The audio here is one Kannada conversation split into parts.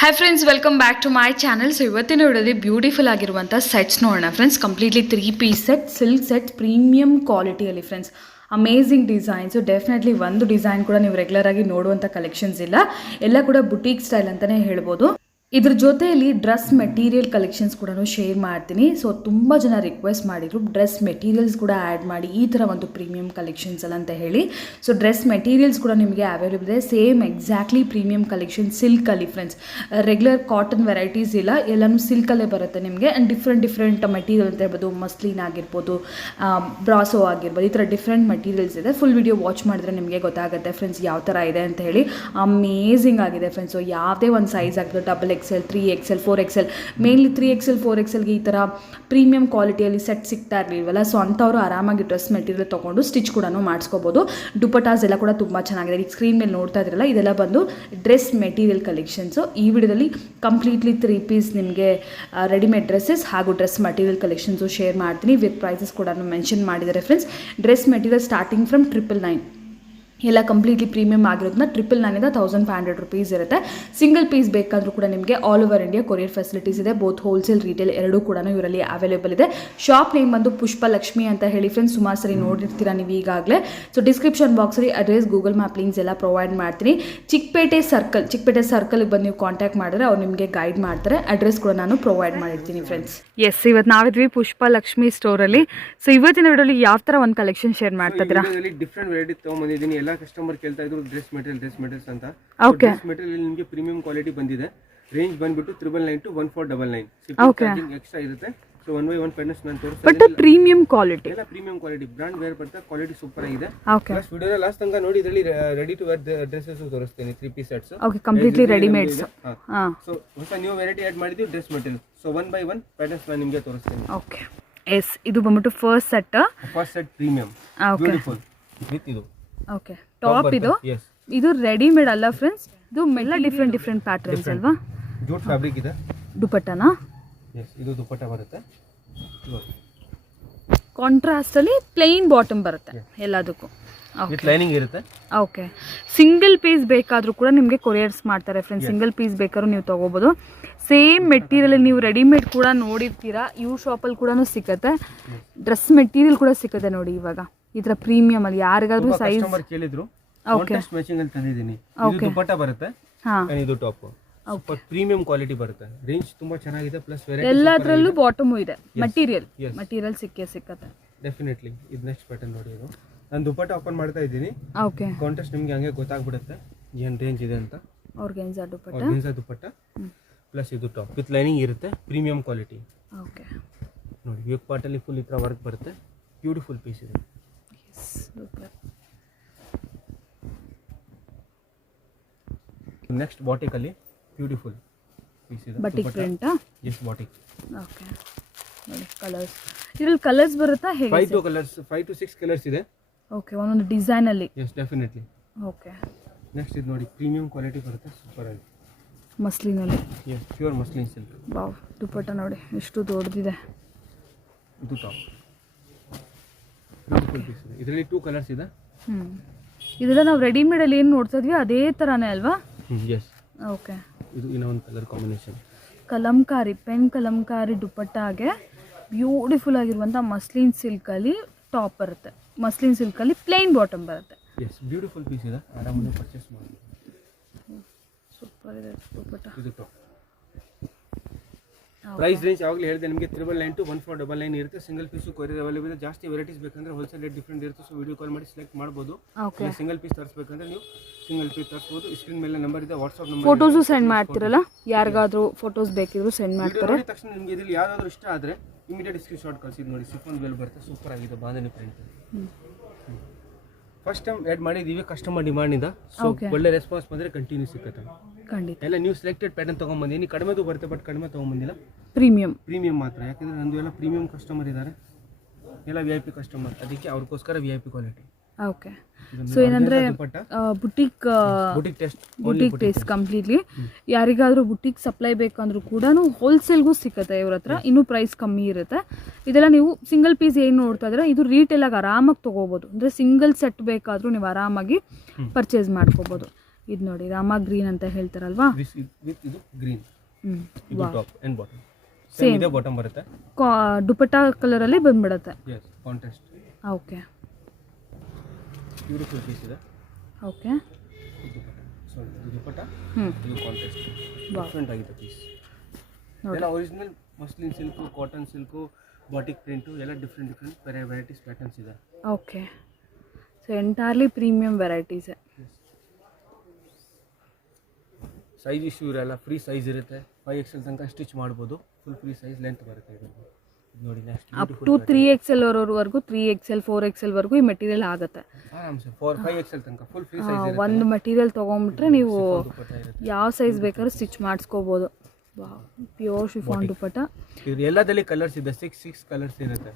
Hi friends, welcome back to my channel. So ಇವತ್ತಿನ ವಿಡಿಯೋದಲ್ಲಿ ಬ್ಯೂಟಿಫುಲ್ ಆಗಿರುವಂಥ ಸೆಟ್ಸ್ ನೋಡೋಣ friends. Completely 3 piece set, silk set, premium ಕ್ವಾಲಿಟಿಯಲ್ಲಿ ಫ್ರೆಂಡ್ಸ್. Amazing designs. ಡೆಫಿನೆಟ್ಲಿ ಒಂದು ಡಿಸೈನ್ ಕೂಡ ನೀವು ರೆಗ್ಯುಲರ್ ಆಗಿ ನೋಡುವಂಥ ಕಲೆಕ್ಷನ್ಸ್ ಇಲ್ಲ, ಎಲ್ಲ ಕೂಡ ಬುಟೀಕ್ ಸ್ಟೈಲ್ ಅಂತಲೇ ಹೇಳ್ಬೋದು. ಇದ್ರ ಜೊತೆಯಲ್ಲಿ ಡ್ರೆಸ್ ಮೆಟೀರಿಯಲ್ ಕಲೆಕ್ಷನ್ಸ್ ಕೂಡ ಶೇರ್ ಮಾಡ್ತೀನಿ. ಸೊ ತುಂಬ ಜನ ರಿಕ್ವೆಸ್ಟ್ ಮಾಡಿದ್ರು ಡ್ರೆಸ್ ಮೆಟೀರಿಯಲ್ಸ್ ಕೂಡ ಆ್ಯಡ್ ಮಾಡಿ ಈ ಥರ ಒಂದು ಪ್ರೀಮಿಯಂ ಕಲೆಕ್ಷನ್ಸ್ ಅಲ್ಲ ಅಂತ ಹೇಳಿ. ಸೊ ಡ್ರೆಸ್ ಮೆಟೀರಿಯಲ್ಸ್ ಕೂಡ ನಿಮಗೆ ಅವೈಲೇಬಲ್ ಇದೆ. ಸೇಮ್ ಎಕ್ಸಾಕ್ಟ್ಲಿ ಪ್ರೀಮಿಯಂ ಕಲೆಕ್ಷನ್ ಸಿಲ್ಕಲ್ಲಿ ಫ್ರೆಂಡ್ಸ್. ರೆಗ್ಯುಲರ್ ಕಾಟನ್ ವೆರೈಟೀಸ್ ಇಲ್ಲ, ಎಲ್ಲನೂ ಸಿಲ್ಕಲ್ಲೇ ಬರುತ್ತೆ ನಿಮಗೆ. ಆ್ಯಂಡ್ ಡಿಫ್ರೆಂಟ್ ಮೆಟೀರಿಯಲ್ ಅಂತ ಹೇಳ್ಬೋದು. ಮಸ್ಲಿನ್ ಆಗಿರ್ಬೋದು, ಬ್ರಾಸೋ ಆಗಿರ್ಬೋದು, ಈ ಥರ ಡಿಫ್ರೆಂಟ್ ಮೆಟೀರಿಯಲ್ಸ್ ಇದೆ. ಫುಲ್ ವಿಡಿಯೋ ವಾಚ್ ಮಾಡಿದ್ರೆ ನಿಮಗೆ ಗೊತ್ತಾಗುತ್ತೆ ಫ್ರೆಂಡ್ಸ್ ಯಾವ ಥರ ಇದೆ ಅಂತ ಹೇಳಿ. ಅಮೇಝಿಂಗ್ ಆಗಿದೆ ಫ್ರೆಂಡ್ಸ್. ಸೊ ಯಾವುದೇ ಒಂದು ಸೈಜ್ ಆಗಿದ್ದು double XL, 3XL, 4XL, mainly 3XL 4XLಗೆ ಈ ಥರ ಪ್ರೀಮಿಯಂ ಕ್ವಾಲಿಟಿಯಲ್ಲಿ ಸೆಟ್ ಸಿಗ್ತಾ ಇರಲಿಲ್ವಲ್ಲ. ಸೊ ಅಂಥವ್ರು ಆರಾಮಾಗಿ ಡ್ರೆಸ್ ಮೆಟೀರಿಯಲ್ ತೊಗೊಂಡು ಸ್ಟಿಚ್ ಕೂಡ ಮಾಡಿಸ್ಕೋಬೋದು. ದುಪಟಾಸ್ ಎಲ್ಲ ಕೂಡ ತುಂಬ ಚೆನ್ನಾಗಿದೆ. ಈಗ ಸ್ಕ್ರೀನ್ ಮೇಲೆ ನೋಡ್ತಾ ಇದ್ರಲ್ಲ, ಇದೆಲ್ಲ ಬಂದು ಡ್ರೆಸ್ ಮೆಟೀರಿಯಲ್ ಕಲೆಕ್ಷನ್ಸು. ಈ ವಿಡಿಯೋದಲ್ಲಿ ಕಂಪ್ಲೀಟ್ಲಿ 3 ಪೀಸ್ ನಿಮಗೆ ರೆಡಿಮೇಡ್ ಡ್ರೆಸ್ಸಸ್ ಹಾಗೂ ಡ್ರೆಸ್ ಮೆಟೀರಿಯಲ್ ಕಲೆಕ್ಷನ್ಸು ಶೇರ್ ಮಾಡ್ತೀನಿ. ವಿತ್ ಪ್ರೈಸಸ್ ಕೂಡ ಮೆನ್ಷನ್ ಮಾಡಿದ್ದಾರೆ friends. Dress material starting from 999, ಎಲ್ಲ ಕಂಪ್ಲೀಟ್ಲಿ ಪ್ರೀಮಿಯಮ್ ಆಗಿರೋದನ್ನ 999 1500 ರುಪೀಸ್ ಇರುತ್ತೆ. ಸಿಂಗಲ್ ಪೀಸ್ ಬೇಕಾದರೂ ಕೂಡ ನಿಮಗೆ all over India courier facilities ಇದೆ. ಬೋತ್ ಹೋಲ್ಸೇಲ್ ರಿಟೇಲ್ ಎರಡೂ ಕೂಡ ಇವರಲ್ಲಿ ಅವೈಲೇಬಲ್ ಇದೆ. ಶಾಪ್ ನೇಮ್ ಬಂದು ಪುಷ್ಪಲಕ್ಷ್ಮಿ ಅಂತ ಹೇಳಿ ಫ್ರೆಂಡ್ಸ್. ಸುಮಾರು ಸರಿ ನೋಡಿರ್ತೀರಾ ನೀವು ಈಗಾಗಲೇ. ಸೊ ಡಿಸ್ಕ್ರಿಪ್ಷನ್ ಬಾಕ್ಸಲ್ಲಿ ಅಡ್ರೆಸ್, ಗೂಗಲ್ ಮ್ಯಾಪ್ ಲಿಂಕ್ಸ್ ಎಲ್ಲ ಪ್ರೊವೈಡ್ ಮಾಡ್ತೀನಿ. ಚಿಕ್ಕಪೇಟೆ ಸರ್ಕಲ್ಗೆ ಬಂದು ನೀವು ಕಾಂಟ್ಯಾಕ್ಟ್ ಮಾಡಿದ್ರೆ ಅವ್ರು ನಿಮಗೆ ಗೈಡ್ ಮಾಡ್ತಾರೆ. ಅಡ್ರೆಸ್ ಕೂಡ ನಾನು ಪ್ರೊವೈಡ್ ಮಾಡಿರ್ತೀನಿ ಫ್ರೆಂಡ್ಸ್. ಎಸ್, ಇವತ್ತು ನಾವಿದ್ವಿ ಪುಷ್ಪಲಕ್ಷ್ಮಿ ಸ್ಟೋರಲ್ಲಿ. ಸೊ ಇವತ್ತಿನ ವಿಡಿಯೋಲಿ ಯಾವ ಥರ ಒಂದು ಕಲೆಕ್ಷನ್ ಶೇರ್ ಮಾಡ್ತಾ ಇದ್ದೀರಾ? ಡಿಫ್ರೆಂಟ್ ವೆರೈಟಿ ತೊಗೊಂಬಂದಿದ್ದೀನಿ. ಎಲ್ಲ ಕಸ್ಟಮರ್ ಕೇಳ್ತಾ ಇದ್ರು ಡ್ರೆಸ್ ಮೆಟೀರಿಯಲ್ಸ್ ಅಂತ. ಡ್ರೆಸ್ ಮೆಟೀರಿಯಲ್ ನಿಮಗೆ ಪ್ರೀಮಿಯಂ ಕ್ವಾಲಿಟಿ ಬಂದಿದೆ. ರೇಂಜ್ ಬಂದ್ಬಿಟ್ಟು 999 to 1499. ಶಿಪ್ಪಿಂಗ್ ಎಕ್ಸ್ಟ್ರಾ ಇರುತ್ತೆ. ಸೊ 1 by 1 ಪೆನ್ಸ್ ನಾನು ತೋರಿಸ್ತೀನಿ. ಬಟ್ ಪ್ರೀಮಿಯಂ ಕ್ವಾಲಿಟಿ, ಎಲ್ಲ ಪ್ರೀಮಿಯಂ ಕ್ವಾಲಿಟಿ, ಬ್ರಾಂಡ್ ವೇರ್ ಬರ್ತಾ ಕ್ವಾಲಿಟಿ ಸೂಪರ್ ಆಗಿದೆ. ಪ್ಲಸ್ ವಿಡಿಯೋನ ಲಾಸ್ಟ್ ತನಕ ನೋಡಿ. ಇದರಲ್ಲಿ ರೆಡಿ ಟು ವೇರ್ ಡ್ರೆಸ್ಸಸ್ ತೋರಿಸ್ತೀನಿ. 3 piece sets. Okay, completely readymades. So ಹೊಸ ನ್ಯೂ ವೆರೈಟಿ ಆಡ್ ಮಾಡಿದ್ವಿ dress material. So 1 by 1 patterns ನಾನು ನಿಮಗೆ ತೋರಿಸ್ತೀನಿ. ಓಕೆ, ಎಸ್, ಇದು ಬಂದ್ಬಿಟ್ಟು first set premium beautiful with ಇದು. ಓಕೆ, ಟಾಪ್ ಇದು ರೆಡಿಮೇಡ್ ಅಲ್ಲ ಫ್ರೆಂಡ್ಸ್. ಇದು ಎಲ್ಲ ಡಿಫ್ರೆಂಟ್ ಪ್ಯಾಟರ್ನ್ಸ್ ಅಲ್ವಾ? ಜೂಟ್ ಫ್ಯಾಬ್ರಿಕ್ ಇದೆ. ದುಪಟ್ಟನಾ? ಎಸ್, ಇದು ದುಪಟ್ಟ ಬರುತ್ತೆ. ಕಾಂಟ್ರಾಸ್ಟ್ ಅಲ್ಲಿ ಪ್ಲೇನ್ ಬಾಟಮ್ ಬರುತ್ತೆ ಎಲ್ಲದಕ್ಕೂ. ವಿತ್ ಲೈನಿಂಗ್ ಇರುತ್ತೆ. ಓಕೆ, ಸಿಂಗಲ್ ಪೀಸ್ ಬೇಕಾದರೂ ಕೂಡ ನಿಮಗೆ ಕೊರಿಯರ್ಸ್ ಮಾಡ್ತಾರೆ ಫ್ರೆಂಡ್ಸ್. ಸಿಂಗಲ್ ಪೀಸ್ ಬೇಕಾದ್ರೂ ನೀವು ತೊಗೋಬೋದು. ಸೇಮ್ ಮೆಟೀರಿಯಲ್ ನೀವು ರೆಡಿಮೇಡ್ ಕೂಡ ನೋಡಿರ್ತೀರಾ. ಇವು ಶಾಪಲ್ಲಿ ಕೂಡ ಸಿಗುತ್ತೆ. ಡ್ರೆಸ್ ಮೆಟೀರಿಯಲ್ ಕೂಡ ಸಿಗುತ್ತೆ ನೋಡಿ. ಇವಾಗ ಈ ಥರ ಪ್ರೀಮಿಯಂ ಅಲ್ಲಿ ಯಾರಿಗಾದ್ರೂ ಸೈಜ್ ಕೇಳಿದ್ರು, ಕಾಂಟ್ರಾಸ್ಟ್ ಮ್ಯಾಚಿಂಗ್ ಅಂತ ತಂದಿದ್ದೀನಿ. ಇದು ದುಪಟ್ಟ ಬರುತ್ತೆ, ಇದು ಟಾಪ್. ಸೂಪರ್ ಪ್ರೀಮಿಯಂ ಕ್ವಾಲಿಟಿ ಬರುತ್ತೆ. ರೇಂಜ್ ತುಂಬಾ ಚೆನ್ನಾಗಿದೆ. ಪ್ಲಸ್ ವೆರೈಟಿ ಎಲ್ಲದರಲ್ಲೂ ಬಾಟಮು ಇದೆ. ಮಟೀರಿಯಲ್ ಸಿಕ್ಕತ್ತೆ ಡೆಫಿನೆಟ್ಲಿ. ಇದು ನೆಕ್ಸ್ಟ್ ಪ್ಯಾಟರ್ನ್ ನೋಡಿ. ಇದು ನಾನು ದುಪಟ್ಟ ಓಪನ್ ಮಾಡ್ತಾ ಇದ್ದೀನಿ. ಓಕೆ, ಕಾಂಟ್ರಾಸ್ಟ್ ನಿಮಗೆ ಹಂಗೆ ಗೊತ್ತಾಗ್ಬಿಡುತ್ತೆ ಏನು ರೇಂಜ್ ಇದೆ ಅಂತ. ಆರ್ಗೆನ್ಜಾ ದುಪಟ್ಟ ಪ್ಲಸ್ ಇದು ಟಾಪ್ ವಿತ್ ಲೈನಿಂಗ್ ಇರುತ್ತೆ. Premium quality. ಓಕೆ ನೋಡಿ, ಯೋಕ್ ಪಾರ್ಟಲ್ಲಿ ಫುಲ್ ಈ ಥರ ವರ್ಕ್ ಬರುತ್ತೆ. ಬ್ಯೂಟಿಫುಲ್ ಪೀಸ್ ಇದೆ. ನೆಕ್ಸ್ಟ್ ಬಾಟಿಕ್ ಅಲ್ಲಿ ಬ್ಯೂಟಿಫುಲ್ ಪೀಸ್ ಇದೆ. Batik print. Yes, batik. Okay, ನೋಡಿ ಕಲರ್ಸ್. ಇದರಲ್ಲಿ ಕಲರ್ಸ್ ಬರುತ್ತಾ ಹೇಗೆ? 5 to 6 ಕಲರ್ಸ್ ಇದೆ. ಓಕೆ, ಒಂದೊಂದು ಡಿಸೈನ್ ಅಲ್ಲಿ. Yes, definitely. ಓಕೆ, ನೆಕ್ಸ್ಟ್ ಇದು ನೋಡಿ, ಪ್ರೀಮಿಯಂ ಕ್ವಾಲಿಟಿ ಬರುತ್ತೆ. ಸೂಪರ್ ಆಗಿ ಮಸ್ಲಿನ್ ಅಲ್ಲಿ. Yes, pure muslin silk. Wow, dupatta ನೋಡಿ ಎಷ್ಟು ದೊಡ್ಡದಿದೆ. ಇದು ಟಾಪ್ ಬ್ಯೂಟಿಫುಲ್ ಪೀಸ್ ಇದೆ. ಇದರಲ್ಲಿ 2 ಕಲರ್ಸ್ ಇದೆ. ಇದೆಲ್ಲ ನಾವು ರೆಡಿಮೇಡ್ ಅಲ್ಲಿ ಏನು ನೋಡ್ತಾ ಇದ್ವಿ ಅದೇ ತರಾನೇ ಅಲ್ವಾ? ಎಸ್. ಓಕೆ, ಇದು ಇನ್ನೊಂದು colour combination. Kalamkari, pen kalamkari ದುಪಟ್ಟಾಗೆ ಬ್ಯೂಟಿಫುಲ್ ಆಗಿರುವಂಥ ಮಸ್ಲಿನ್ ಸಿಲ್ಕಲ್ಲಿ ಟಾಪ್ ಬರುತ್ತೆ. ಮಸ್ಲಿನ್ ಸಿಲ್ಕಲ್ಲಿ ಪ್ಲೇನ್ ಬಾಟಮ್ ಬರುತ್ತೆ. ಎಸ್, ಬ್ಯೂಟಿಫುಲ್ ಪೀಸ್ ಇದೆ. ಆರಾಮಾಗಿ ಪರ್ಚೇಸ್ ಮಾಡಿ. ಸೂಪರ್ ಇದೆ ದುಪಟ್ಟ. ಇದು ಟಾಪ್. ಪ್ರೈಸ್ ರೇಂಜ್ ಯಾವಾಗಲೂ ಹೇಳಿದೆ ನಿಮಗೆ 999 to 1499 ಇರುತ್ತೆ. ಸಿಂಗಲ್ ಪೀಸು ಕೊರಿಯರ್ ಅವೈಲೇಬಲ್ ಇದೆ. ಜಾಸ್ತಿ ವೆರೈಟೀಸ್ ಬೇಕಂದ್ರೆ ಹೋಲ್ಸೇಲ್ ರೇಟ್ ಡಿಫ್ರೆಂಟ್ ಇರುತ್ತೆ. ಸೊ ವಿಡಿಯೋ ಕಾಲ್ ಮಾಡಿ ಸೆಲೆಕ್ಟ್ ಮಾಡ್ಬೋದು. ಸಿಂಗಲ್ ಪೀಸ್ ತರಿಸ್ಬೇಕಂದ್ರೆ ನೀವು ಸಿಂಗಲ್ ಪೀಸ್ ತರಿಸ್ಬೋದು. ಸ್ಕ್ರೀನ್ ಮೇಲೆ ನಂಬರ್ ಇದೆ, ವಾಟ್ಸ್ಆಪ್ ನಂಬರ್. ಫೋಟೋಸು ಸೆಂಡ್ ಮಾಡ್ತಿರಲ್ಲ, ಯಾರಿಗಾದ್ರೂ ಫೋಟೋಸ್ ಬೇಕಿದ್ರು ಸೆಂಡ್ ಮಾಡ್ತಾರೆ. ನೋಡಿದ ತಕ್ಷಣ ನಿಮಗೆ ಇದರಲ್ಲಿ ಯಾವ್ದಾದ್ರು ಇಷ್ಟ ಆದರೆ ಇಮಿಡಿಯೇಟ್ ಸ್ಕ್ರೀನ್ ಶಾಟ್ ಕಳಿಸಿದ್ದು ನೋಡಿ. ಸಿಫಾನ್ ವೇಲ್ ಬರುತ್ತೆ. ಸೂಪರ್ ಆಗಿದೆ bandhani print. First time add ಮಾಡಿದ್ದೀವಿ ಕಸ್ಟಮರ್ ಡಿಮಾಂಡಿಂದ. ಸೊ ಒಳ್ಳೆ ರೆಸ್ಪಾನ್ಸ್ ಬಂದರೆ ಕಂಟಿನ್ಯೂ ಸಿಗುತ್ತೆ ಖಂಡಿತ. ಎಲ್ಲ ನೀವು ಸೆಲೆಕ್ಟೆಡ್ ಪ್ಯಾಟರ್ನ್ ತೊಗೊಂಬಂದಿನಿ. ಕಡಿಮೆದು ಬರುತ್ತೆ, ಬಟ್ ಕಡಿಮೆ ತೊಗೊಂಬಂದಿಲ್ಲ. ಪ್ರೀಮಿಯಂ ಮಾತ್ರ. ಯಾಕಂದರೆ ನಂದು ಎಲ್ಲ ಪ್ರೀಮಿಯಂ ಕಸ್ಟಮರ್ ಇದ್ದಾರೆ, ಎಲ್ಲ VIP ಕಸ್ಟಮರ್. ಅದಕ್ಕೆ ಅವ್ರಿಗೋಸ್ಕರ VIP ಕ್ವಾಲಿಟಿ. ಓಕೆ, ಸೊ ಏನಂದರೆ ಬುಟಿಕ್ ಟೇಸ್ಟ್ ಕಂಪ್ಲೀಟ್ಲಿ. ಯಾರಿಗಾದರೂ ಬುಟಿಕ್ ಸಪ್ಲೈ ಬೇಕಂದ್ರೂ ಕೂಡ ಹೋಲ್ಸೇಲ್ಗೂ ಸಿಗುತ್ತೆ ಇವ್ರ ಹತ್ರ. ಇನ್ನೂ ಪ್ರೈಸ್ ಕಮ್ಮಿ ಇರುತ್ತೆ. ಇದೆಲ್ಲ ನೀವು ಸಿಂಗಲ್ ಪೀಸ್ ಏನು ನೋಡ್ತಾ ಇದ್ರೆ ಇದು ರೀಟೇಲಾಗಿ ಆರಾಮಾಗಿ ತೊಗೋಬೋದು. ಅಂದರೆ ಸಿಂಗಲ್ ಸೆಟ್ ಬೇಕಾದರೂ ನೀವು ಆರಾಮಾಗಿ ಪರ್ಚೇಸ್ ಮಾಡ್ಕೋಬೋದು. ಇದು ನೋಡಿ ರಾಮ ಗ್ರೀನ್ ಅಂತ ಹೇಳ್ತಾರಲ್ವಾ. ವಿತ್ ಇದು ಗ್ರೀನ್, ಹ್ಞೂ ಇದು ಟಾಪ್ ಅಂಡ್ ಬಾಟಮ್ ಸೇಮ್ ಇದೆ, ಬಾಟಮ್ ಬರುತ್ತೆ. ದುಪಟ್ಟಾ ಕಲರಲ್ಲಿ ಬಂದ್ಬಿಡುತ್ತೆ. Yes, contrast. Okay beautiful piece ಇದೆ. ಓಕೆ ಇದು ದುಪಟ್ಟಾ, ಹ್ಞೂ ಇದು ಕಾಂಟ್ರಾಸ್ಟ್ ಡಿಫ್ರೆಂಟ್ ಆಗಿದೆ ಪೀಸ್. ಎಲ್ಲ original muslin silk, cotton silk, batik print ಎಲ್ಲ ಡಿಫ್ರೆಂಟ್ ವೆರೈಟೀಸ್ ಪ್ಯಾಟರ್ನ್ಸ್ ಇದೆ. ಓಕೆ, ಸೊ ಎಂಟೈರ್ಲಿ ಪ್ರೀಮಿಯಂ ವೆರೈಟೀಸೇ. ಸೈಜ್ ಇಶ್ಯೂ ಇರಲ್ಲ, ಫ್ರೀ ಸೈಜ್ ಇರುತ್ತೆ. 5XL ತನಕ ಸ್ಟಿಚ್ ಮಾಡ್ಬೋದು, ಫುಲ್ ಫ್ರೀ ಸೈಜ್ ಲೆಂತ್ ಬರುತ್ತೆ. ಇದು ನೋಡಿ, ನೆಕ್ಸ್ಟ್ ಅಪ್ ಟು 3XL ವರೆಗೂ 3XL 4XL ವರೆಗೂ ಈ ಮೆಟೀರಿಯಲ್ ಆಗುತ್ತೆ ಆರಾಮ್ಸೆ. 5XL ತನಕ ಫುಲ್ ಫ್ರೀ ಸೈಜ್ ಇರುತ್ತೆ. ಒಂದು ಮೆಟೀರಿಯಲ್ ತೊಗೊಂಬಿಟ್ರೆ ನೀವು ಯಾವ ಸೈಜ್ ಬೇಕಾದ್ರೂ ಸ್ಟಿಚ್ ಮಾಡಿಸ್ಕೋಬೋದು. Wow, pure chiffon dupatta. ಇದು ಎಲ್ಲದಲ್ಲಿ ಕಲರ್ಸ್ ಇದೆ, 6 ಕಲರ್ಸ್ ಇರುತ್ತೆ.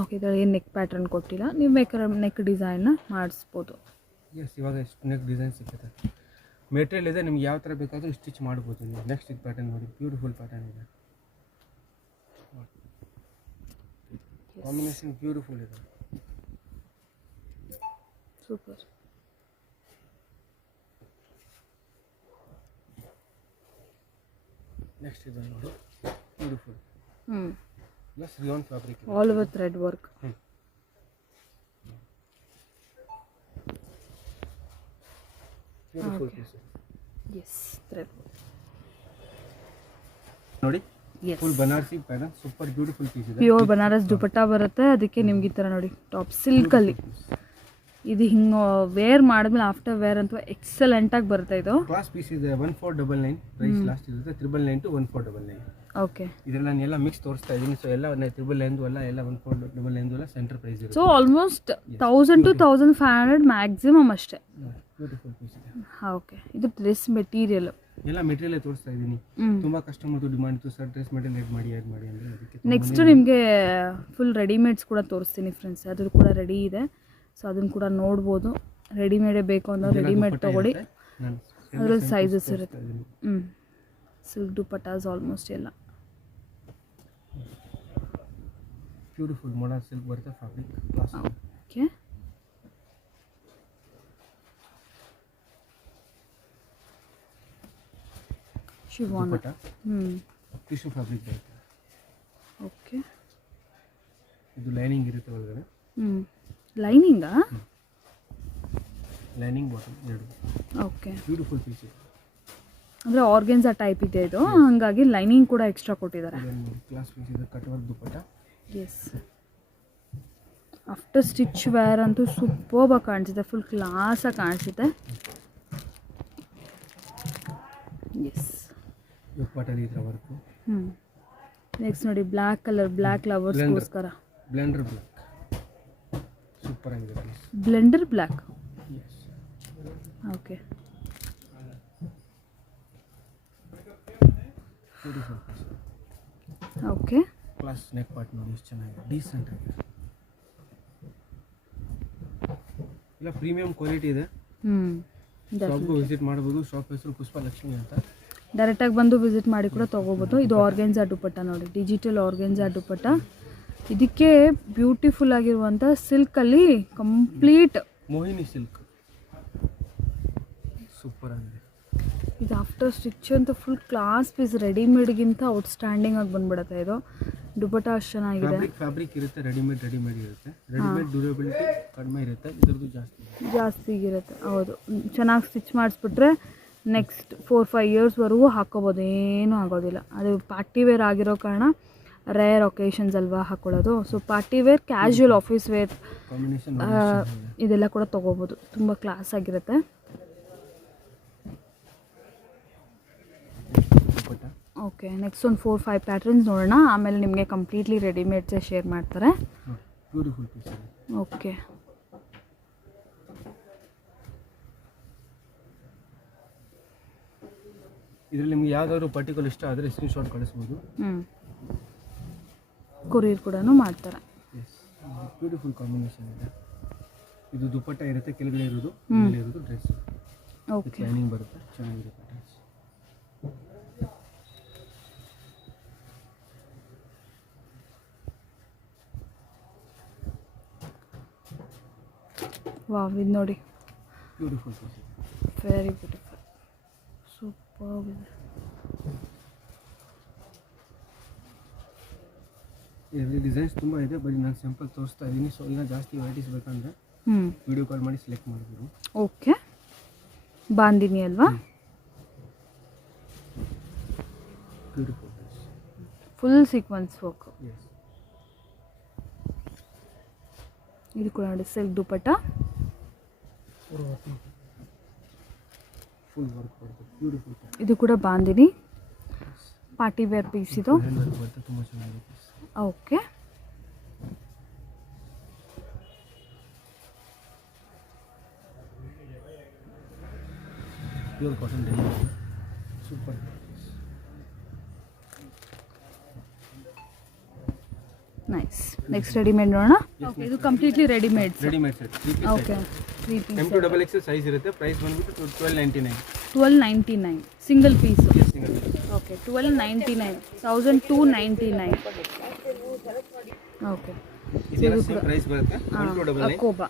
ಓಕೆ, ಇದರಲ್ಲಿ ಏನು ನೆಕ್ ಪ್ಯಾಟರ್ನ್ ಕೊಟ್ಟಿಲ್ಲ, ನೀವು ಬೇಕಾದ್ರೆ ನೆಕ್ ಡಿಸೈನ್ನ ಮಾಡಿಸ್ಬೋದು. ಎಸ್, ಇವಾಗ ನೆಕ್ ಡಿಸೈನ್ ಸಿಗುತ್ತೆ. ಮೆಟೀರಿಯಲ್ ಇದೆ, ನಿಮ್ಗೆ ಯಾವ ಥರ ಬೇಕಾದರೂ ಸ್ಟಿಚ್ ಮಾಡ್ಬೋದು ನೀವು. ನೆಕ್ಸ್ಟ್ ಇದು ಪ್ಯಾಟರ್ನ್ ನೋಡಿ, ಬ್ಯೂಟಿಫುಲ್ ಪ್ಯಾಟರ್ನ್ ಇದೆ. ಕಾಂಬಿನೇಷನ್ ಬ್ಯೂಟಿಫುಲ್ ಇದೆ, ಸೂಪರ್. ನೆಕ್ಸ್ಟ್ ಇದು ನೋಡಿ, beautiful. Plus rayon fabric, all over thread work. Beautiful piece. Yes, thread ನೋಡಿ, full Banarasi pattern, super beautiful piece ಇದೆ. ಪ್ಯೂರ್ ಬನಾರಸ್ ದುಪಟ್ಟಾ ಬರುತ್ತೆ. ಅದಕ್ಕೆ ನಿಮ್ಗೆ ಈ ಥರ ನೋಡಿ ಟಾಪ್ ಸಿಲ್ಕಲ್ಲಿ ಇದು ಹಿಂಗೆ ವೇರ್ ಮಾಡಿದ್ಮೇಲೆ ಆಫ್ಟರ್ ವೇರ್ ಅಂತೂ ಎಕ್ಸಲೆಂಟಾಗಿ ಬರುತ್ತೆ. ಇದು ಕ್ಲಾಸ್ ಪೀಸ್ ಇದೆ. 1499 ಪ್ರೈಸ್ ಲಾಸ್ಟ್ ಇರುತ್ತೆ. 999 to 1499. ಓಕೆ, ಇದೆಲ್ಲ ನಾನು ಎಲ್ಲ ಮಿಕ್ಸ್ ತೋರಿಸ್ತಾ ಇದ್ದೀನಿ. ಸೊ ಎಲ್ಲ 999 ಎಲ್ಲ 1499 ಎಲ್ಲ ಸೆಂಟರ್ ಪ್ರೈಸ್ ಇರುತ್ತೆ. ಸೊ ಆಲ್ಮೋಸ್ಟ್ 1000 to 1500 ಮ್ಯಾಕ್ಸಿಮಮ್ ಅಷ್ಟೇ. ಬ್ಯೂಟಿಫುಲ್ ಪೀಸ್ ಇದೆ. ಓಕೆ, ಇದು ಡ್ರೆಸ್ ಮೆಟೀರಿಯಲ್ ಎಲ್ಲ ಮೆಟೀರಿಯಲ್ ತೋರಿಸ್ತಾ ಇದ್ದೀನಿ. ತುಂಬಾ ಕಸ್ಟಮರ್ದು ಡಿಮಾಂಡ್ ಇತ್ತು, ಸರ್ ಡ್ರೆಸ್ ಮೆಟೀರಿಯಲ್ ಆ್ಯಡ್ ಮಾಡಿ ಅಂದರೆ ಅದಕ್ಕೆ. ನೆಕ್ಸ್ಟ್ ನಿಮಗೆ ಫುಲ್ ರೆಡಿಮೇಡ್ಸ್ ಕೂಡ ತೋರಿಸ್ತೀನಿ ಫ್ರೆಂಡ್ಸ್. ಅದು ಕೂಡ ರೆಡಿ ಇದೆ, ಸೊ ಅದನ್ನು ಕೂಡ ನೋಡ್ಬೋದು. ರೆಡಿಮೇಡೇ ಬೇಕು ಅಂದ್ರೆ ರೆಡಿಮೇಡ್ ತೊಗೊಳ್ಳಿ, ಅದರಲ್ಲಿ ಸೈಜಸ್ ಇರುತ್ತೆ. ಸಿಲ್ಕ್ ದುಪಟ್ಟಾಸ್ ಆಲ್ಮೋಸ್ಟ್ ಎಲ್ಲ ಬ್ಯೂಟಿಫುಲ್ ಮಾಡಲ್ ಸಿಲ್ಕ್ ಬರುತ್ತೆ fabric. Okay, chiffon tissue fabric ಬರುತ್ತೆ. ಓಕೆ, ಇದು ಲೈನಿಂಗ್ ಇರುತ್ತೆ ಒಳಗಡೆ. ಲೈನಿಂಗಾ? ಲೈನಿಂಗ್ ಬಾಟಮ್ ಎರಡು. ಓಕೆ, ಬ್ಯೂಟಿಫುಲ್ ಪೀಸ್ ಇದೆ. ಅಂದರೆ ಆರ್ಗೆನ್ಸಾ ಟೈಪ್ ಇದೆ ಇದು, ಹಾಗಾಗಿ ಲೈನಿಂಗ್ ಕೂಡ ಎಕ್ಸ್ಟ್ರಾ ಕೊಟ್ಟಿದ್ದಾರೆ. ಕ್ಲಾಸ್ ಪೀಸ್ ಇದೆ, cut work dupatta. Yes, after stitch wear ಅಂತೂ ಸೂಪರ್ಬಾಗಿ ಕಾಣಿಸುತ್ತೆ, ಫುಲ್ ಕ್ಲಾಸಾಗಿ ಕಾಣಿಸುತ್ತೆ. ಎಸ್, ದುಪಟ್ಟಲ್ಲಿ ಈ ಥರ ವರ್ಕು. ನೆಕ್ಸ್ಟ್ ನೋಡಿ, ಬ್ಲ್ಯಾಕ್ ಕಲರ್, ಬ್ಲ್ಯಾಕ್ ಲವರ್ಸ್ಗೋಸ್ಕರ ಬ್ಲೆಂಡರ್ ಬ್ಲ್ಯಾಕ್, ಸೂಪರ್ ಆಗಿದೆ. Blender black. Okay, beautiful piece. Okay, class neck part ನೋಡಿ ಎಷ್ಟು ಚೆನ್ನಾಗಿದೆ, ಡೀಸೆಂಟ್ ಆಗಿದೆ. ಇಲ್ಲ ಪ್ರೀಮಿಯಂ ಕ್ವಾಲಿಟಿ ಇದೆ. ಶಾಪ್ಗೂ ವಿಸಿಟ್ ಮಾಡ್ಬೋದು. ಶಾಪ್ ಹೆಸರು ಪುಷ್ಪಲಕ್ಷ್ಮಿ ಅಂತ. ಡೈರೆಕ್ಟಾಗಿ ಬಂದು ವಿಸಿಟ್ ಮಾಡಿ ಕೂಡ ತೊಗೋಬೋದು. ಇದು ಆರ್ಗೆನ್ಸಾ ದುಪಟ್ಟ ನೋಡಿ, ಡಿಜಿಟಲ್ ಆರ್ಗೆನ್ಸಾ ದುಪಟ್ಟ. ಇದಕ್ಕೆ ಬ್ಯೂಟಿಫುಲ್ ಆಗಿರುವಂಥ ಸಿಲ್ಕಲ್ಲಿ ಕಂಪ್ಲೀಟ್ ಮೋಹಿನಿ ಸಿಲ್ಕ್, ಸೂಪರ್ ಆಗಿದೆ. ಇದು ಆಫ್ಟರ್ ಸ್ಟಿಚ್ ಅಂತ ಫುಲ್ ಕ್ಲಾಸ್ ಪೀಸ್, ರೆಡಿಮೇಡ್ಗಿಂತ ಔಟ್ಸ್ಟ್ಯಾಂಡಿಂಗ್ ಆಗಿ ಬಂದ್ಬಿಡುತ್ತೆ. ಇದು ದುಪಟ್ಟ ಅಷ್ಟು ಚೆನ್ನಾಗಿದೆ. ಫ್ಯಾಬ್ರಿಕ್ ಇರುತ್ತೆ, ರೆಡಿಮೇಡ್ ಇರುತ್ತೆ. ರೆಡಿಮೇಡ್ ಡ್ಯೂರಬಿಲಿಟಿ ಕಡಿಮೆ ಇರುತ್ತೆ, ಇದ್ರದ್ದು ಜಾಸ್ತಿ ಇರುತ್ತೆ. ಹೌದು, ಚೆನ್ನಾಗಿ ಸ್ಟಿಚ್ ಮಾಡಿಸ್ಬಿಟ್ರೆ ನೆಕ್ಸ್ಟ್ 4-5 ಇಯರ್ಸ್ವರೆಗೂ ಹಾಕೋಬೋದು, ಏನೂ ಆಗೋದಿಲ್ಲ. ಅದು ಪಾರ್ಟಿ ವೇರ್ ಆಗಿರೋ ಕಾರಣ ರೇರ್ ಒಕೇಶನ್ಸ್ ಅಲ್ವಾ ಹಾಕೊಳ್ಳೋದು. So party wear, casual office wear combination ಇದೆಲ್ಲ ಕೂಡ ತೊಗೋಬೋದು, ತುಂಬ ಕ್ಲಾಸ್ ಆಗಿರುತ್ತೆ. ಓಕೆ, ನೆಕ್ಸ್ಟ್ ಒಂದು 4-5 ಪ್ಯಾಟರ್ನ್ಸ್ ನೋಡೋಣ, ಆಮೇಲೆ ನಿಮಗೆ ಕಂಪ್ಲೀಟ್ಲಿ ರೆಡಿಮೇಡ್ಸೇ ಶೇರ್ ಮಾಡ್ತಾರೆ. Beautiful piece. ಓಕೆ, ಇದರಲ್ಲಿ ನಿಮ್ಗೆ ಯಾವ್ದಾದ್ರು ಪರ್ಟಿಕ್ಯುಲರ್ ಇಷ್ಟ ಆದರೆ ಸ್ಕ್ರೀನ್ಶಾಟ್ ಕಳಿಸ್ಬೋದು. ಕೊರಿಯರ್ ಕೂಡ ಮಾಡ್ತಾರೆ. ಬ್ಯೂಟಿಫುಲ್ ಕಾಂಬಿನೇಷನ್ ಇದೆ. ಇದು ದುಪಟ್ಟ ಇರುತ್ತೆ, ಕೆಳಗಡೆ ಇರೋದು ಮೇಲೆ ಇರೋದು ಡ್ರೆಸ್. ಓಕೆ, ಲೈನಿಂಗ್ ಬರುತ್ತೆ, ಚೆನ್ನಾಗಿರುತ್ತೆ. ವಾವ್, ಇದು ನೋಡಿ ಬ್ಯೂಟಿಫುಲ್ ವೆರಿ ಬ್ಯೂಟಿಫುಲ್, ಸೂಪರ್. ಇದರಲ್ಲಿ ಡಿಸೈನ್ಸ್ ತುಂಬ ಇದೆ, ಬರೀ ನಾನು ಸಿಂಪಲ್ ತೋರಿಸ್ತಾ ಇದ್ದೀನಿ. ಸೊ ಈಗ ಜಾಸ್ತಿ ವೆರೈಟೀಸ್ ಬೇಕಂದರೆ ವಿಡಿಯೋ ಕಾಲ್ ಮಾಡಿ ಸೆಲೆಕ್ಟ್ ಮಾಡಿದ್ರು. ಓಕೆ, ಬಾಂದಿನಿ ಅಲ್ವಾ? Beautiful full sequence work. Yes, ಇದು ಕೂಡ ನೋಡಿ ಸಿಲ್ಕ್ ದುಪಟ್ಟ, ಫುಲ್ ವರ್ಕ್ ಬರುತ್ತೆ. ಬ್ಯೂಟಿಫುಲ್. ಇದು ಕೂಡ ಬಾಂದಿನಿ ಪಾರ್ಟಿ ವೇರ್ ಪೀಸ್ ಇದು. ವರ್ಕ್ ಬರುತ್ತೆ, ತುಂಬ ಚೆನ್ನಾಗಿದೆ piece. Okay, pure cotton denim, super. Nice. Next readymade ನೋಡೋಣ. ಓಕೆ, ಇದು completely readymade. Readymade set. Okay, 3 piece. M2XXL size ಇರುತ್ತೆ. ಪ್ರೈಸ್ ಬಂದ್ಬಿಟ್ಟು 1299. 1299 single piece. Single piece. Okay, 1299, 1299. Okay, ಇದೆಲ್ಲ ಸೇಮ್ ಪ್ರೈಸ್ ಬರುತ್ತೆ. 1299. Koba.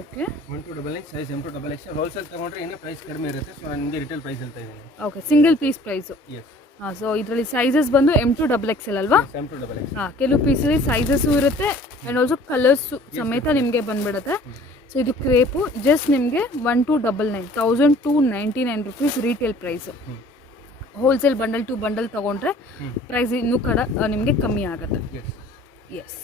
Okay, 1299 size M2XXL. Wholesale ತಗೊಂಡ್ರೆ ಇನ್ನೂ ಪ್ರೈಸ್ ಕಡಿಮೆ ಇರುತ್ತೆ. ಸೊ ನಾನು ನಿಮಗೆ ರಿಟೇಲ್ ಪ್ರೈಸ್ ಹೇಳ್ತಾ ಇದ್ದೀನಿ. Okay, single piece price. Yes. So ಇದರಲ್ಲಿ ಸೈಜಸ್ ಬಂದು M2XXL ಅಲ್ವಾ? M2XXL. ಕೆಲವು ಪೀಸಲ್ಲಿ ಸೈಜಸ್ಸು ಇರುತ್ತೆ ಆ್ಯಂಡ್ ಆಲ್ಸೋ ಕಲರ್ಸು ಸಮೇತ ನಿಮಗೆ ಬಂದ್ಬಿಡುತ್ತೆ. ಸೊ ಇದು ಕ್ರೇಪು ಜಸ್ಟ್ ನಿಮಗೆ 1299, 1299 rupees retail price. Wholesale bundle to bundle ತೊಗೊಂಡ್ರೆ ಪ್ರೈಸ್ ಇನ್ನೂ ನಿಮಗೆ ಕಮ್ಮಿ ಆಗುತ್ತೆ. ಎಸ್,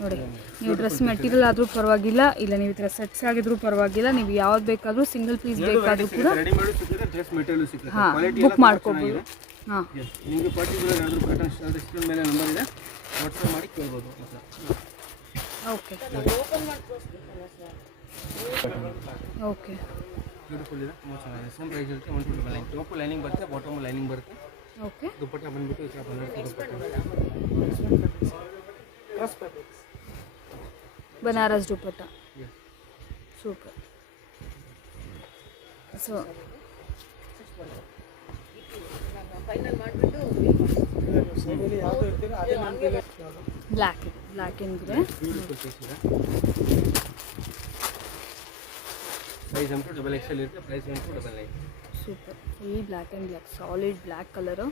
ನೋಡಿ, ನೀವು ಡ್ರೆಸ್ ಮೆಟೀರಿಯಲ್ ಆದರೂ ಪರವಾಗಿಲ್ಲ, ಇಲ್ಲ ನೀವು ಈ ಥರ ಸೆಟ್ಸ್ ಆಗಿದ್ರೂ ಪರವಾಗಿಲ್ಲ, ನೀವು ಯಾವ್ದು ಬೇಕಾದರೂ ಸಿಂಗಲ್ ಪೀಸ್ ಬೇಕಾದರೂ ಕೂಡ ಬುಕ್ ಮಾಡ್ಕೊಬೋದು. ಹಾಂ, ನಿಮಗೆ ಪರ್ಟಿಕ್ಯುಲರ್ ಏನಾದರೂ ಪ್ಯಾಟರ್ನ್ ಸ್ಕ್ರೀನ್ ಮೇಲೆ ನಂಬರ್ ಇದೆ, ವಾಟ್ಸಪ್ ಮಾಡಿ ಕೇಳ್ಬೋದು. ಓಕೆ ಓಕೆ, ಬ್ಯೂಟಿಫುಲ್ ಇದೆ, ತುಂಬ ಚೆನ್ನಾಗಿದೆ. ಸೇಮ್ ಪ್ರೈಸ್ ಇರುತ್ತೆ. 1299. ಟಾಪು ಲೈನಿಂಗ್ ಬರುತ್ತೆ, ಬಾಟಮು ಲೈನಿಂಗ್ ಬರುತ್ತೆ. ಓಕೆ, ದುಪ್ಪಟ್ಟ ಬಂದ್ಬಿಟ್ಟು ಈ ಥರ dupatta, Banaras dupatta, super. So black ಇದೆ, ಬ್ಲ್ಯಾಕ್ ಏನಿದೆ. ಬ್ಯೂಟಿಫುಲ್ ಪೀಸ್ ಇದೆ. ಸೈಜ್ M2XXL ಇರುತ್ತೆ. Price 1299. Super. Full black and black, solid black colour.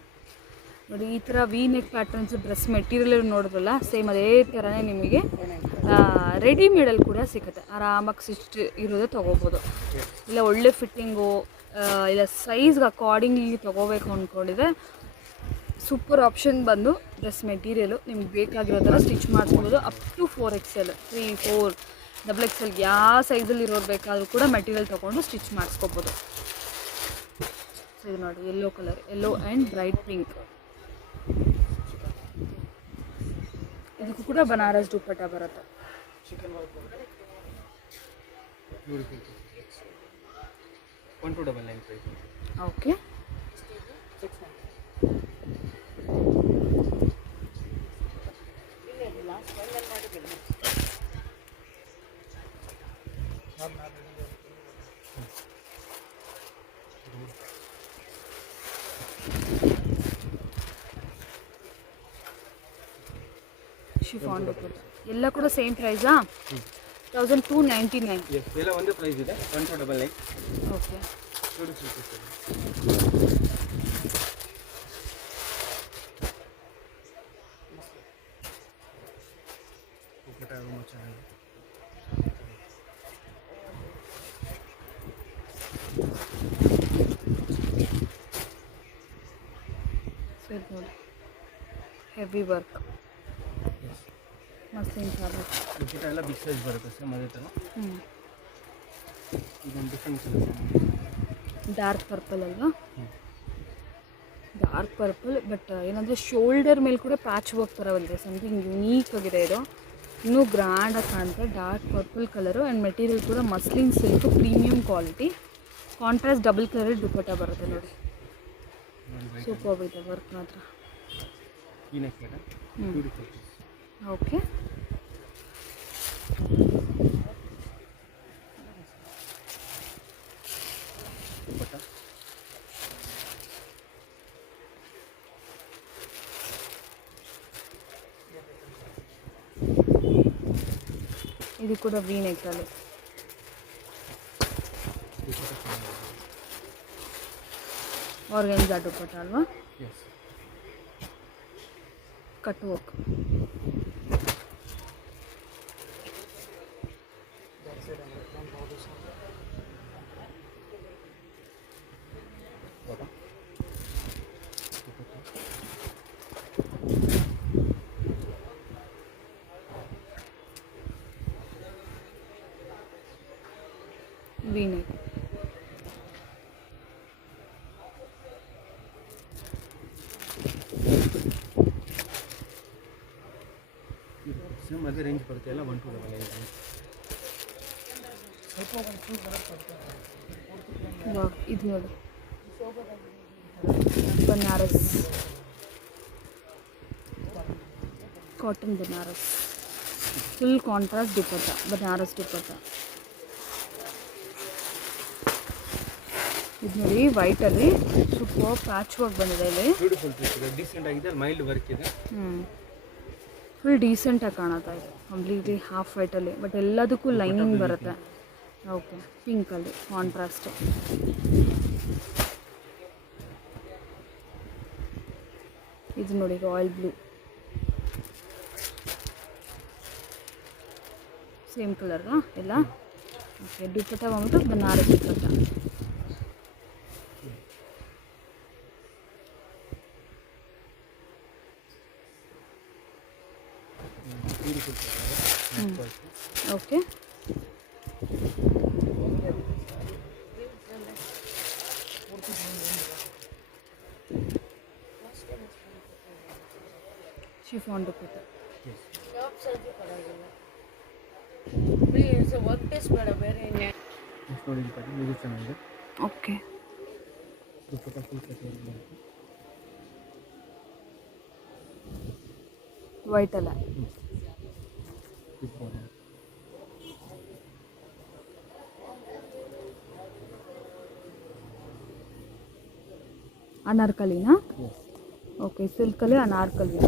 ನೋಡಿ, ಈ ಥರ V neck patterns dress material ನೋಡಿದ್ರಲ್ಲ, ಸೇಮ್ ಅದೇ ಥರನೇ ನಿಮಗೆ ರೆಡಿಮೇಡಲ್ಲಿ ಕೂಡ ಸಿಗುತ್ತೆ. ಆರಾಮಾಗಿ ಸ್ಟಿಚ್ ಇರೋದೇ ತೊಗೋಬೋದು. ಇಲ್ಲ ಒಳ್ಳೆ ಫಿಟ್ಟಿಂಗು, ಇಲ್ಲ ಸೈಜ್ಗೆ ಅಕಾರ್ಡಿಂಗ್ಲಿ ತೊಗೋಬೇಕು ಅಂದ್ಕೊಂಡಿದ್ರೆ ಸೂಪರ್ ಆಪ್ಷನ್ ಬಂದು ಡ್ರೆಸ್ ಮೆಟೀರಿಯಲು ನಿಮ್ಗೆ ಬೇಕಾಗಿರೋ ಥರ ಸ್ಟಿಚ್ ಮಾಡಿಸ್ಬೋದು. ಅಪ್ ಟು 4XL, 3, 4, XXL ಯಾವ ಸೈಜಲ್ಲಿ ಇರೋರು ಬೇಕಾದರೂ ಕೂಡ ಮೆಟೀರಿಯಲ್ ತೊಗೊಂಡು ಸ್ಟಿಚ್ ಮಾಡಿಸ್ಕೋಬೋದು. ಸೊ ಇದು ನೋಡಿ, yellow colour, yellow and bright pink. ಇದಕ್ಕೂ ಕೂಡ ಬನಾರಸ್ ದುಪ್ಪಟ್ಟ ಬರುತ್ತೆ. ಬ್ಯೂಟಿಫುಲ್. 1299 ಪ್ರೈಸ್. ಓಕೆ, ಶಿಫಾನ್ ದುಪ್ಪಟ್ಟ ಎಲ್ಲ ಕೂಡ ಸೇಮ್ ಪ್ರೈಸಾ? 1299. ಎಲ್ಲ ಒಂದೇ ಪ್ರೈಸ್ ಇದೆ, 1299. ಓಕೆ, ಬ್ಯೂಟಿಫುಲ್ ಪೀಸ್ ಇದೆ. ದುಪ್ಪಟ್ಟ ತುಂಬ ಚೆನ್ನಾಗಿದೆ. ಸೊ ಇದು ನೋಡಿ, ಹೆವಿ ವರ್ಕ್, ಮಸ್ಲಿನ್ ಫ್ಯಾಬ್ರಿಕ್. ದುಪ್ಪಟ್ಟ ಎಲ್ಲ ಬಿಗ್ ಸೈಜ್ ಬರುತ್ತೆ, ಸೇಮ್ ಅದೇ ಥರ. ಇದೊಂದು ಡಿಫ್ರೆನ್ಸ್ ಡಾರ್ಕ್ ಪರ್ಪಲ್ ಅಲ್ವಾ? ಡಾರ್ಕ್ ಪರ್ಪಲ್, ಬಟ್ ಏನಂದರೆ ಶೋಲ್ಡರ್ ಮೇಲೆ ಕೂಡ ಪ್ಯಾಚ್ ವರ್ಕ್ ಥರ ಬಂದಿದೆ. ಸಮಥಿಂಗ್ ಯುನೀಕ್ ಆಗಿದೆ ಇದು, ಇನ್ನೂ ಗ್ರ್ಯಾಂಡಾಗಿ ಕಾಣುತ್ತೆ. Dark purple colour and material ಕೂಡ muslin silk, premium quality. Contrast double colour dupatta ಬರುತ್ತೆ ನೋಡಿ. ಸೂಪರ್ ಇದೆ ವರ್ಕ್ ಮಾತ್ರ. ಓಕೆ, ಇದು ಕೂಡ ವಿ ನೆಕ್ಕಲ್ಲಿ. ಆರ್ಗೆನ್ಜಾ ದುಪ್ಪಟ್ಟ ಅಲ್ವಾ, yes. Cut work. V-neck. Same ಅದೇ ರೇಂಜ್ ಬರುತ್ತೆ ಎಲ್ಲ 1299. ಇದು ನೋಡಿ Banaras cotton Banaras full contrast dupatta, Banaras dupatta. ಇದು ನೋಡಿ ವೈಟಲ್ಲಿ ಸೂಪರ್ ಪ್ಯಾಚ್ ವರ್ಕ್ ಬಂದಿದೆ ಇಲ್ಲಿ. ಬ್ಯೂಟಿಫುಲ್ ಪೀಸ್ ಇದೆ, ಡೀಸೆಂಟ್ ಆಗಿದೆ, ಮೈಲ್ಡ್ ವರ್ಕ್ ಇದೆ. ಫುಲ್ ಡೀಸೆಂಟಾಗಿ ಕಾಣುತ್ತಾ ಇದೆ, ಕಂಪ್ಲೀಟ್ಲಿ ಹಾಫ್ ವೈಟಲ್ಲಿ, ಬಟ್ ಎಲ್ಲದಕ್ಕೂ ಲೈನಿಂಗ್ ಬರುತ್ತೆ. ಓಕೆ, ಪಿಂಕಲ್ಲಿ ಕಾಂಟ್ರಾಸ್ಟ್. ಇದು ನೋಡಿ ರಾಯಲ್ ಬ್ಲೂ, ಸೇಮ್ ಕಲರ್ನಾ ಎಲ್ಲ. ಓಕೆ, ದುಪ್ಪಟ್ಟ ಬಂದ್ಬಿಟ್ಟು Banaras dupatta. Okay, chiffon dupatta. Okay, white ಅಲ್ಲ. ಅನಾರ್ಕಲಿನಾ? ಓಕೆ, ಸಿಲ್ಕಲ್ಲಿ ಅನಾರ್ಕಲಿ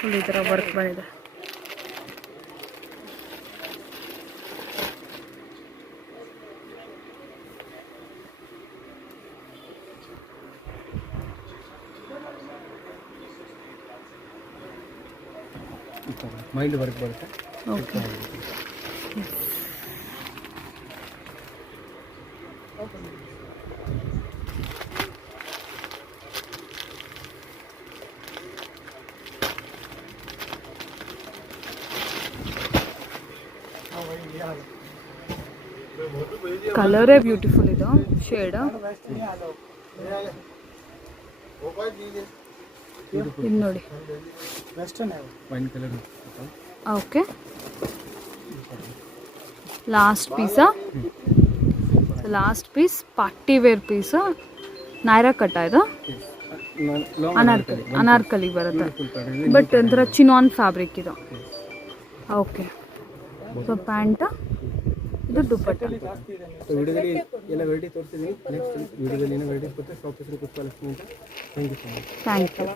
ಫುಲ್ ಈ ಥರ ವರ್ಕ್ ಬಂದಿದೆ. ಮೈಲ್ಡ್ ವರ್ಕ್ ಬರುತ್ತೆ. ಓಕೆ, ಕಲರೇ ಬ್ಯೂಟಿಫುಲ್ ಇದು ಶೇಡ್. ಇದು ನೋಡಿ ವೈನ್ ಕಲರ್. ಓಕೆ, ಲಾಸ್ಟ್ ಪೀಸಾ? Last piece party wear piece. Naira cut ಇದು, ಅನಾರ್ಕಲಿ ಬರುತ್ತೆ, ಬಟ್ ಒಂಥರ ಚಿನಾನ್ ಫ್ಯಾಬ್ರಿಕ್ ಇದು. ಓಕೆ, ಸೊ ಪ್ಯಾಂಟ್, ಇದು ದುಪ್ಪಟ್ಟ. ವಿಡಿಯೋದಲ್ಲಿ ಎಲ್ಲ ವೆರೈಟಿ ತೋರಿಸಿದ್ದೀನಿ. ನೆಕ್ಸ್ಟ್ ವಿಡಿಯೋದಲ್ಲಿ ಏನೋ ವೆರೈಟೀಸ್ ಕೊಟ್ಟರೆ ಶಾಪ್ ಹೆಸರು ಪುಷ್ಪಲಕ್ಷ್ಮಿ ಅಂತ. Thank you so much. Thank you.